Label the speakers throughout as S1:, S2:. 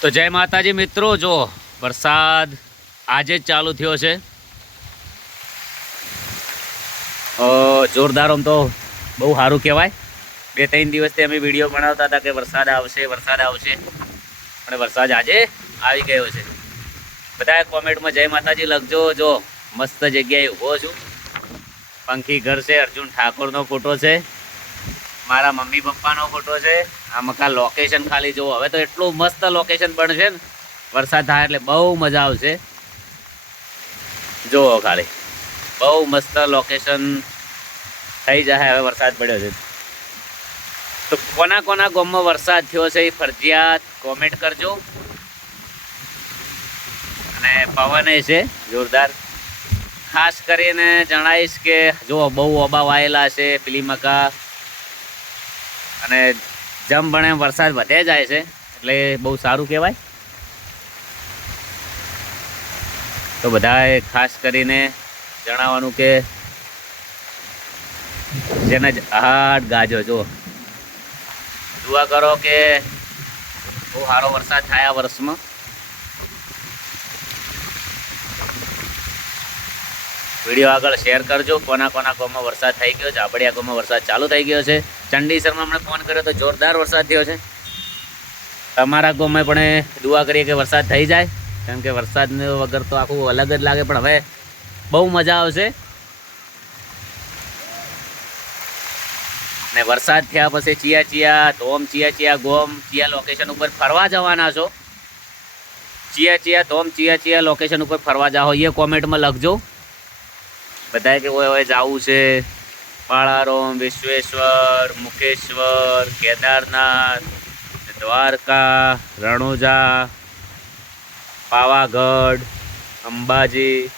S1: તો જય માતાજી મિત્રો, જો વરસાદ આજે જ ચાલુ થયો છે. જોરદાર આમ તો બહુ સારું કહેવાય. બે ત્રણ દિવસથી અમે વીડિયો બનાવતા હતા કે વરસાદ આવશે વરસાદ આવશે. અને વરસાદ આજે આવી ગયો છે. બધા કોમેન્ટમાં જય માતાજી લખજો, જો મસ્ત જગ્યાએ ઊભો છું. પંખી ઘર છે, અર્જુન ઠાકોરનો ફોટો છે. મારા મમ્મી પપ્પાનો ફોટો છે. આ મકાન લોકેશન ખાલી જુઓ. હવે તો એટલું મસ્ત લોકેશન બનશે ને. વરસાદ થાય એટલે બહુ મજા આવશે. જુઓ ખાલી. બહુ મસ્ત લોકેશન થઈ જાય હવે વરસાદ પડ્યો છે. તો કોના કોના ગામમાં વરસાદ થયો છે એ ફરજિયાત કોમેન્ટ કરજો. અને પવન એ છે, જોરદાર. ખાસ કરીને જણાવીશ કે જો બહુ અબાવ આવેલા છે પેલી મકા અને જેમ ભણે વરસાદ વધે જાય છે, એટલે બહુ સારું કહેવાય. તો બધાએ ખાસ કરીને જણાવવાનું કે જેને જ હાડ ગાજો જો દુઆ કરો કે બહુ સારો વરસાદ થાય આ વર્ષમાં. વીડિયો આગળ શેર કરજો. કોના કોના ગામમાં વરસાદ થઈ ગયો છે આપડિયા ગામમાં વરસાદ ચાલુ થઈ ગયો છે. ચંડીસરમાં હમણાં ફોન કર્યો તો જોરદાર વરસાદ થયો છે. તમારા ગામમાં પણ દુઆ કરીએ કે વરસાદ થઈ જાય. કેમ કે વરસાદ વગર તો આખું અલગ જ લાગે, પણ હવે બહુ મજા આવશે. ને વરસાદ થયા પછી ચિયા ચિયા, ધોમ ચિયા ચિયા, ગોમ ચિયા લોકેશન ઉપર ફરવા જવાના છો. ચિયા ચિયા, ધોમ ચિયા ચિયા લોકેશન ઉપર ફરવા જાઓ. એ કોમેન્ટમાં લખજો. બધાએ કે હોય હોય જવું છે. પાળારોમ, વિશ્વેશ્વર, મુકેશ્વર, કેદારનાથ, દ્વારકા, રણુજા, પાવાગઢ, અંબાજી,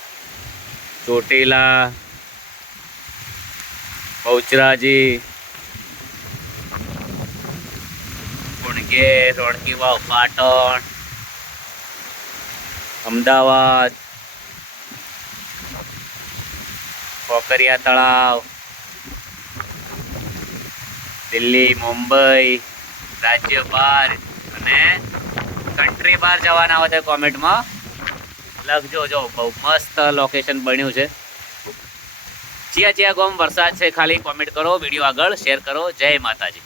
S1: ચોટીલા, બહુચરાજી કુણગેર રોણકીવાવ, પાટણ, અમદાવાદ કોકરિયા તળાવ દિલ્હી, મુંબઈ, રાજ્ય બહાર અને કન્ટ્રી બહાર જવાના હોય કોમેન્ટમાં લખજો. જો બહુ મસ્ત લોકેશન બન્યું છે. જ્યાં જ્યાં ગોમ વરસાદ છે, ખાલી કોમેન્ટ કરો વીડિયો આગળ શેર કરો. જય માતાજી.